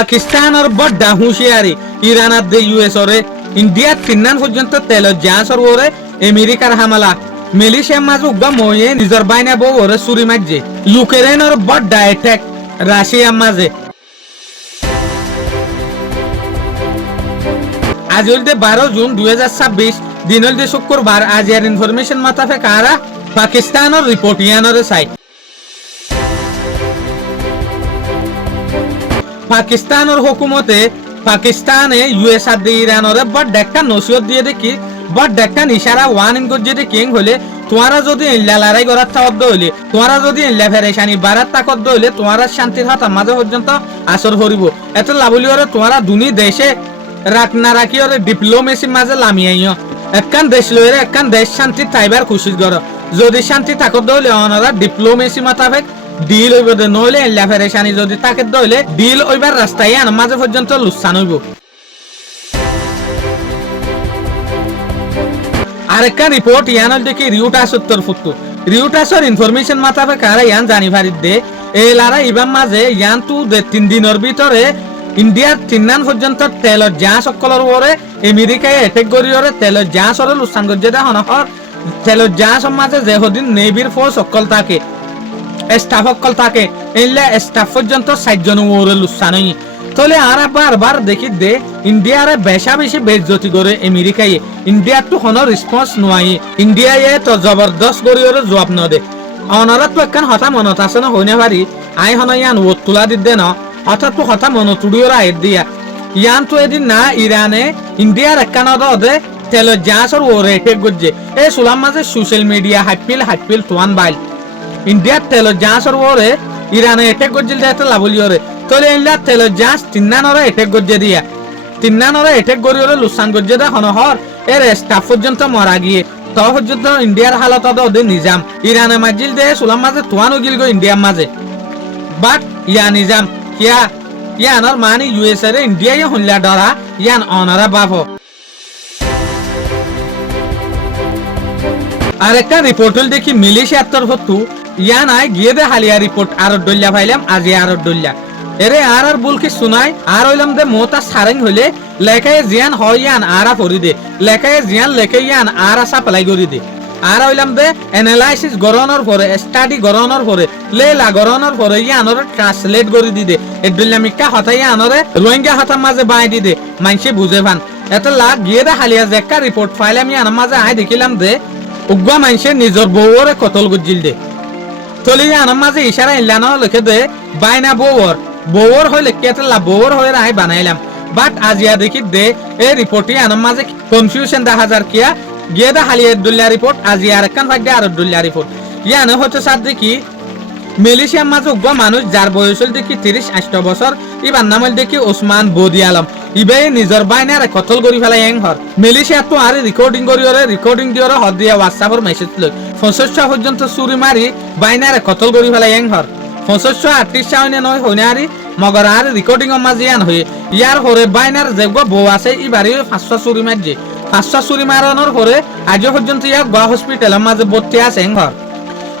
পাকিস্তানের বড় হুঁশিয়ারি ইরানার দে ইউএস ওরে ইন্ডিয়া তিন্নান পর্যন্ত তেল জাহাজর ওরে আমেরিকার হামলা মিলিশিয়া মাঝে উগ্র ময়ে নিজের বাইনা বউ ওরে চুরি মারছে ইউক্রেনের বড় অ্যাটাক রাশিয়ার মাঝে আজ হইতে 12 জুন 2026 দিন হইতে শুক্রবার আজিয়ার ইনফরমেশন মাতাফে কারা পাকিস্তানের রিপোর্ট ইয়ানরে সাই পাকিস্তানের হুকুমতে পাকিস্তানে ইউএস আর ইরানরে বড় একটা নসিহত দিয়ে দেখি বড় একটা ইশারা ওয়ার্নিং করছে দেখি হলে তোমারা যদি ইল্লা লড়াই করার তাকদ্দ হইলে তোমারা যদি ইল্লা ফেরেশানি বারাত তাকদ্দ হইলে তোমারা শান্তির হাত মাঝে পর্যন্ত আসর করিব এত লাভলি ওরে তোমারা দুনি দেশে রাখ না রাখি ওরে ডিপ্লোমেসি মাঝে লামিয়াইও একখান দেশ লইরে একখান দেশ শান্তি তাইবার খুশি করো যদি শান্তি তাকদ্দ হইলে ওনারা ডিপ্লোমেসি মাতাবেক ডিল হইব দে নইলে ইল্লা ফেরেশানি যদি তাকে দইলে ডিল হইবার রাস্তায় আন মাঝে পর্যন্ত লুসান হইব আরেকটা রিপোর্ট ইয়ানল দেখি রিউটাস উত্তর ফুটু রিউটাসর ইনফরমেশন মাতাবে কারা ইয়ান জানি পারি দে এই লারা ইবাম মাঝে ইয়ান তু দে 3 দিনের ভিতরে ইন্ডিয়ার তিন্নান পর্যন্ত তেলর জাহাজ সকলের ওরে আমেরিকায় অ্যাটাক করি ওরে তেলর জাহাজ ওরে লুসান গজ্জে দে হনহর তেলর জাহাজ মাঝে যে হদিন নেভির ফোর্স সকল থাকে স্টাফ সকল থাকে এইলা স্টাফ পর্যন্ত 60 জন ওরে লুসানই তলে আর বারবার দেখি দে ইন্ডিয়ার বেশা বেশি বেজ্জতি করে আমেরিকায় ইন্ডিয়ার তো কোনো রেসপন্স নয় ইন্ডিয়ায় তো জবরদস্ত করি ওরে জবাব ন দে অনারা তো একখান হতা মনত আছে না হইনা পারি আই হন ইয়ান ও তুলা দিদে না অর্থাৎ তো হতা মন তুড়িওরা আই দিয়া ইয়ান তো এদিন না ইরানে ইন্ডিয়ার একখান দে তেল জাহাজর ওরে টেক গজ্জে এই সুলাম মাঝে সোশ্যাল মিডিয়া হাইপিল তোয়ান বাইল ইন্ডিয়ার তেল জাহাজর ওরে ইরানে এটেক গজ্জিল দেতে লাভলি ওরে তলে ইল্লা তেল জাহাজ তিন্নানরে এটেক গজ্জে দিয়া তিন্নানরে এটেক গরি ওরে লুসান গজ্জে দে হনহর এর স্টাফ পর্যন্ত মরা গিয়ে তো পর্যন্ত ইন্ডিয়ার হালত ওদের নিজাম ইরানে মাজিল দে সুলাম মাঝে তোয়ানো গিল গো ইন্ডিয়ার মাঝে বাট ইয়া নিজাম ইয়ানর মানি ইউএস এর ইন্ডিয়া হইলা ডরা ইয়ান অনারা বাফো আরেকটা রিপোর্ট হল দেখি মিলিশিয়ার তরফতু ইয়ান আই গিয়ে দে হালিয়া রিপোর্ট আর ডল্লা পাইলাম আজি আর ডল্লা এরে আর বুলকি শুনাই আর হইলাম দে মোতা সারেং হইলে লেখায় জিয়ান হয় ইয়ান আরা পড়ি দে লেখায় জিয়ান লেখে ইয়ান আর আসা প্লাই করি দে আর হইলাম দে অ্যানালাইসিস গরনের পরে স্টাডি গরনের পরে লেলা গরনের পরে ইয়ানর ট্রান্সলেট করি দি দে এডুল্লা মিক্কা হতা ইয়ানরে রোহিঙ্গা হতা মাঝে বাই দি দে মানসি বুঝে পান এত লাগ গিয়ে দে হালিয়া জেক্কা রিপোর্ট ফাইলাম ইয়ান মাঝে আই দেখিলাম দে উগ্র মানুষের নিজের বউরে কতল গজ্জিল দে তলি ইয়ান মাঝে ইশারা ইল্লানো লিখে দে বাইনা বউর হইলে কেতলা বউর হয়ে আই বানাইলাম বাট আজিয়া দেখি দে এই রিপোর্টই ইয়ান মাঝে কনফিউশন দেখা যার কিয়া গিয়ে দে হালিয়া দুল্লা রিপোর্ট আজি আর একখান ভাগ্যে আর দুল্লা রিপোর্ট ইয়ান হচ্ছে সাত দেখি মালয়েশিয়ার মাঝে উগ্র মানুষ যার বয়স হল দেখি 30-8 বছর ইবার নাম হল দেখি ওসমান বদি আলম ইবাই নিজের বাইনারে কতল করি ফেলাই এংহর মালয়েশিয়া তো আর রেকর্ডিং করি ওরে রেকর্ডিং দিয়ে ওরে হদ দিয়া হোয়াটসঅ্যাপের মেসেজ লই 65 পর্যন্ত চুরি মারি বাইনারে কতল করি ফেলাই এংহর 65-38 হইনে নয় হইনে আরি মগর আর রেকর্ডিং মাঝে ইয়ান হয়ে ইয়ার হরে বাইনার যেগো বউ আছে ইবারই 500 চুরি মারছে 500 চুরি মারানোর পরে আজ পর্যন্ত ইয়া গোয়া হসপিটালের মাঝে ভর্তি আছে এংহর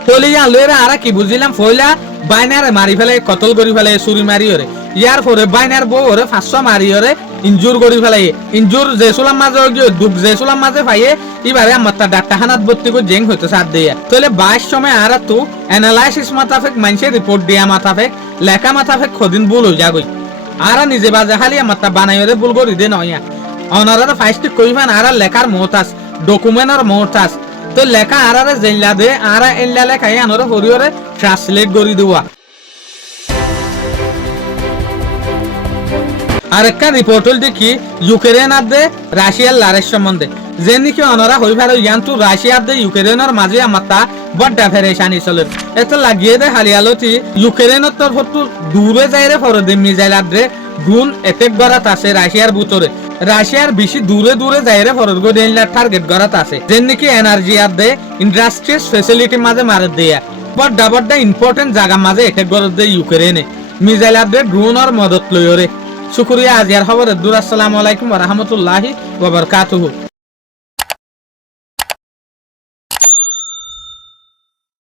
তলে ইয়ান লইরা আর কি বুঝিলাম ফইলা বাইনারে মারি ফেলে কতল করি ফেলে চুরি মারি ওরে ইয়ার পরে বাইনার বউ ওরে 500 মারি ওরে ইনজুর করি ফেলে ইনজুর জেসুলাম মাঝে দুঃখ জেসুলাম মাঝে পাইয়ে এবারে আমার ডাক্তারখানাত ভর্তি করে জেং হইতো সাথ দিয়া তাহলে 22 সময় আর তো অ্যানালাইসিস মাতাফেক মানুষের রিপোর্ট দিয়া মাতাফেক লেখা মাতাফেক খদিন ভুল হয়ে যাগই আর নিজে বাজে খালি আমার বানাই ওরে ভুল করি দে নয়া অনারা ফাইস্ট কইবান আর লেখার মহতাস ডকুমেন্টর মহতাস তো লেখা আর জেলা দে আর এল্লা লেখাই আনরে হরিয়রে ট্রান্সলেট করি দেওয়া আরেকটা রিপোর্ট হল দেখি ইউক্রেন আর দে রাশিয়ার লড়াই সম্বন্ধে যে নাকি অনারা হই ভালো ইয়ান তো রাশিয়ার দে ইউক্রেনের মাঝে আমারটা বড় ফেরেশানি চলে এত লাগিয়ে দে হালিয়ালতি ইউক্রেনের তরফ দূরে যাইরে ফরে দে মিসাইল আর দে ড্রোন অ্যাটাক করাত আছে রাশিয়ার ভিতরে রাশিয়ার বেশি দূরে যাইরে ফরদ গো দেনলা টার্গেট করাত আছে যেন নাকি এনার্জি আর দে ইন্ডাস্ট্রিয়াল ফ্যাসিলিটি মাঝে মারে দেয়া বড় ইম্পর্টেন্ট জায়গা মাঝে অ্যাটাক করত দে ইউক্রেনে মিসাইল আর দে ড্রোনের মদত লইরে শুকরিয়া আজিয়ার খবর আসসালামু আলাইকুম ওয়া রাহমাতুল্লাহি ওয়া বারাকাতুহু।